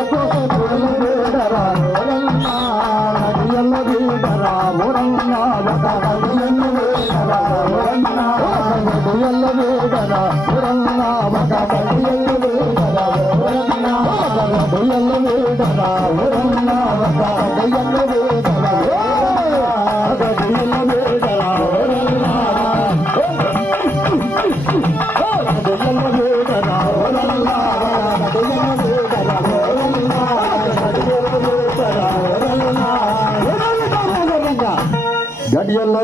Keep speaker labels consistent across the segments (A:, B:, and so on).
A: Oh.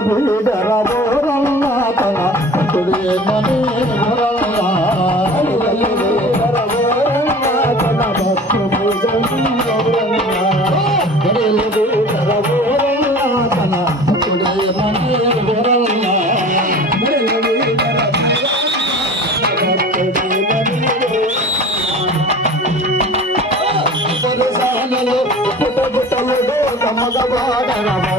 A: బీదర బోరల్లా తన కుడియే money బోరల్లా బీదర బోరల్లా తన భక్తు బోరల్లా బీదర బోరల్లా తన కుడియే మనీ బోరల్లా పుట్ట పుట్టలు గోతమగ బాడరవ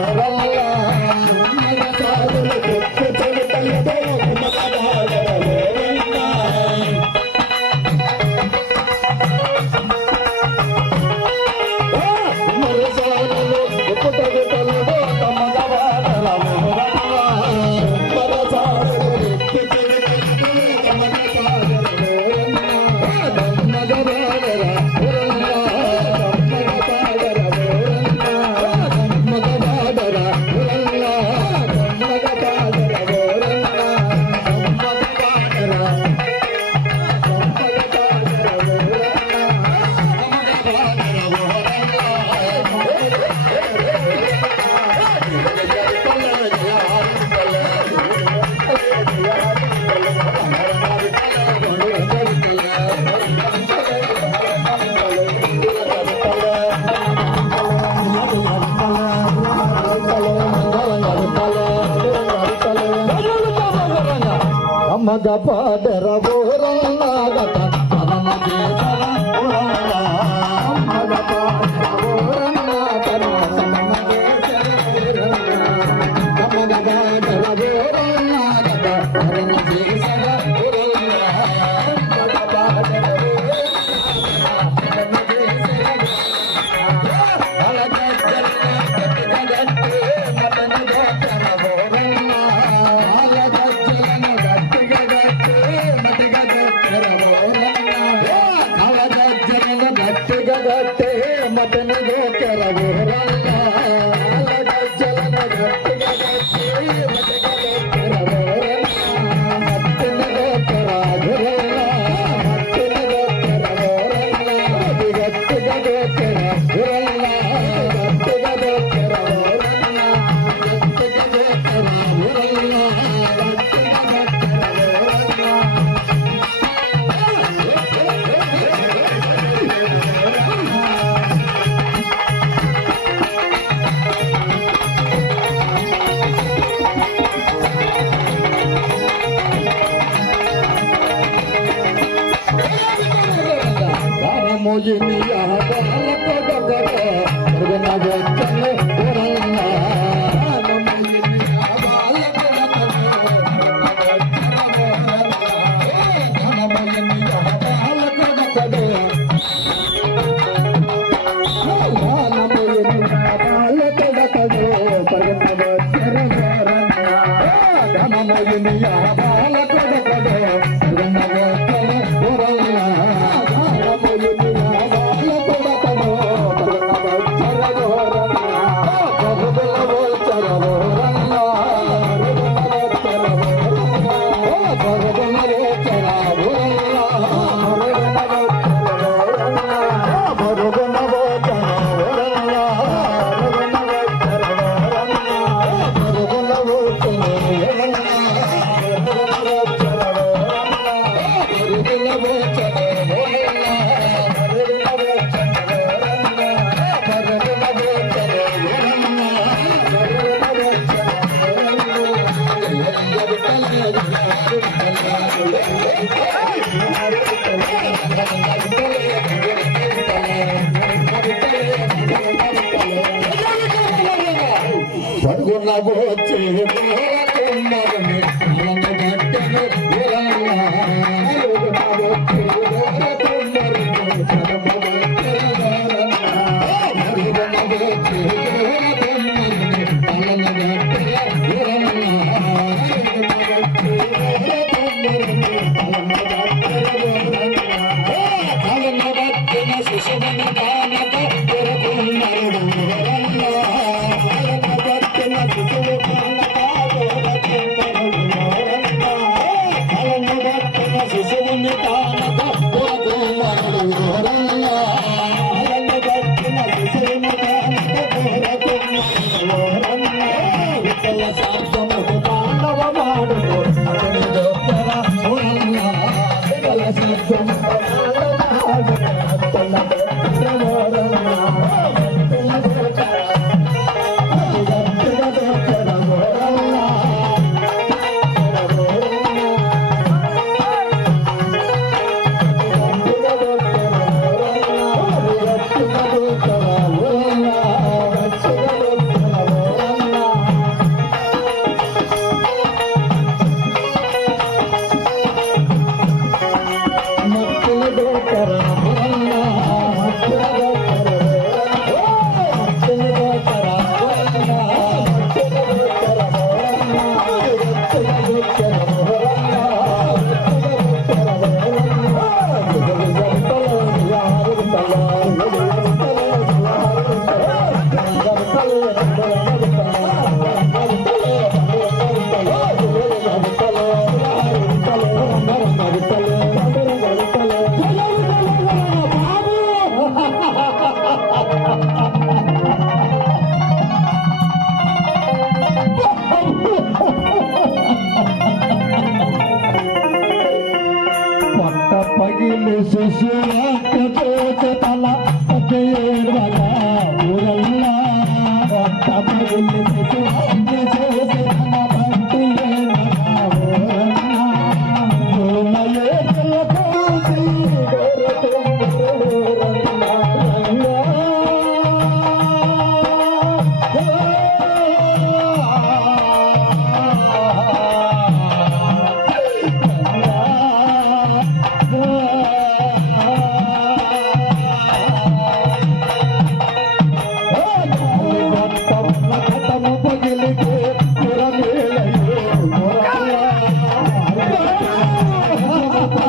A: పాడరబోరన్నాగట మనన చేత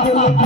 A: Thank you.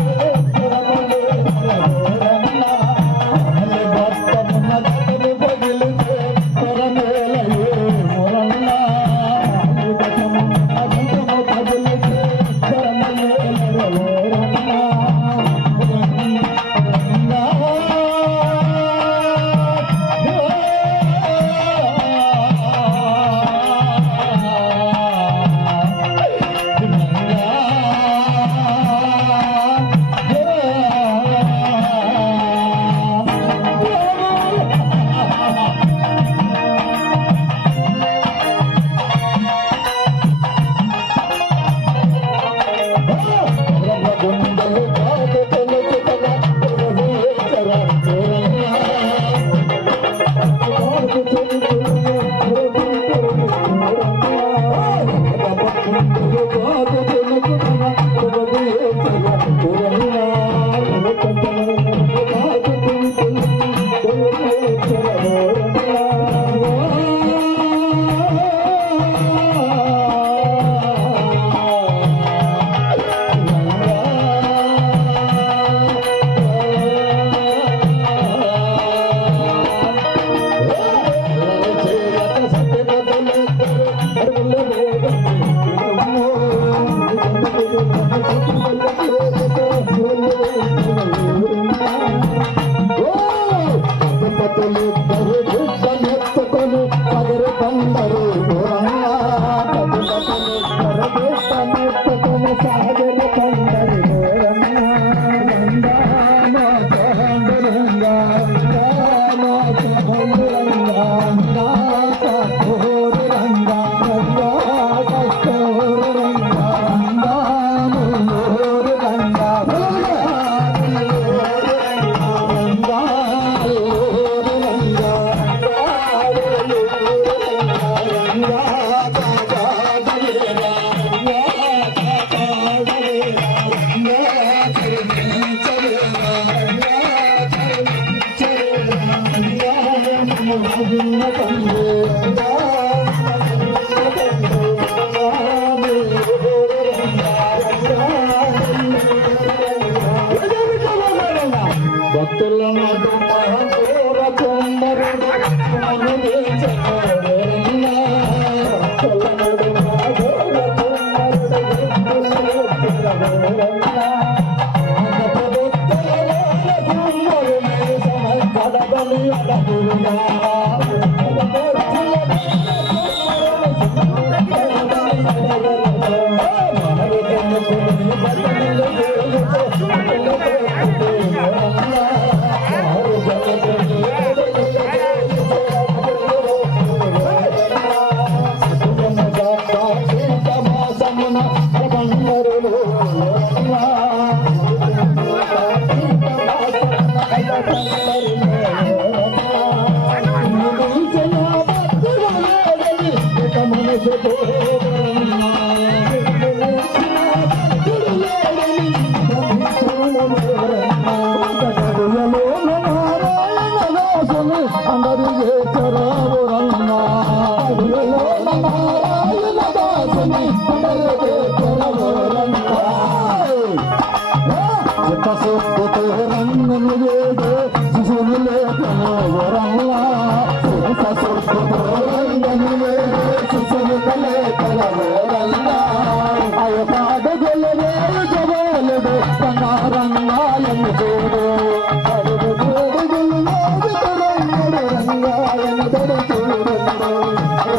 A: Paso, todo Thank you.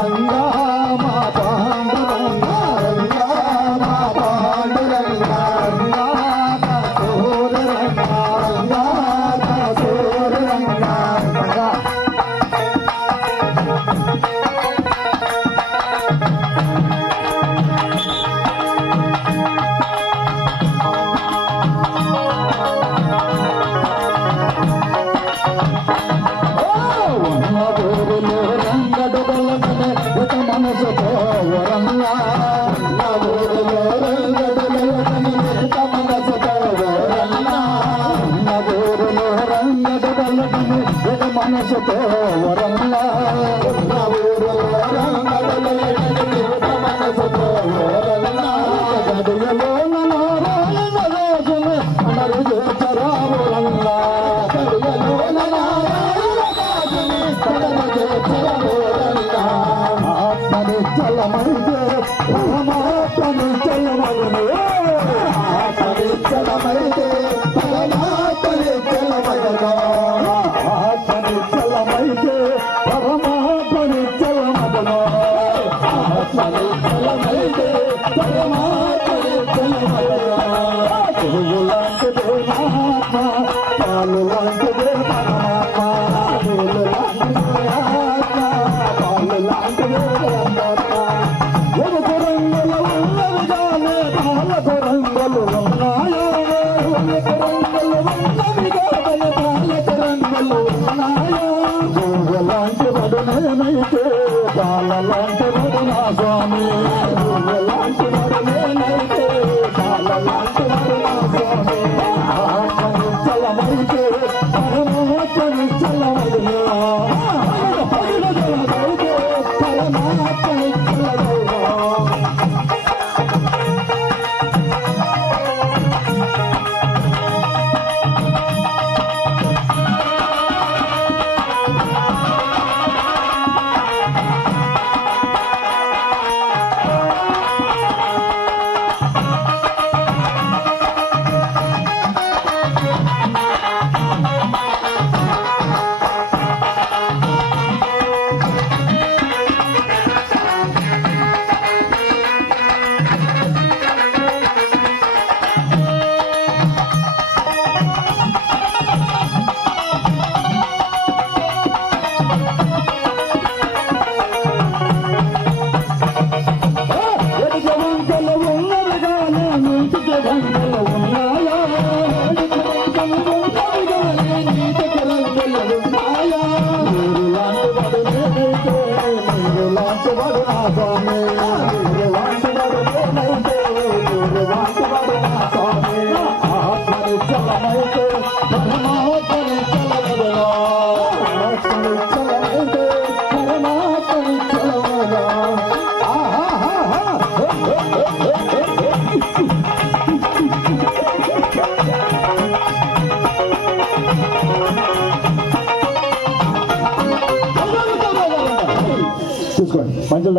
A: చలమైతే పరమాత్మని చలమగను చలమైతే పరమాత్మని చలమగను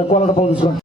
A: పంచులు కోలాట పాలు తీసుకోండి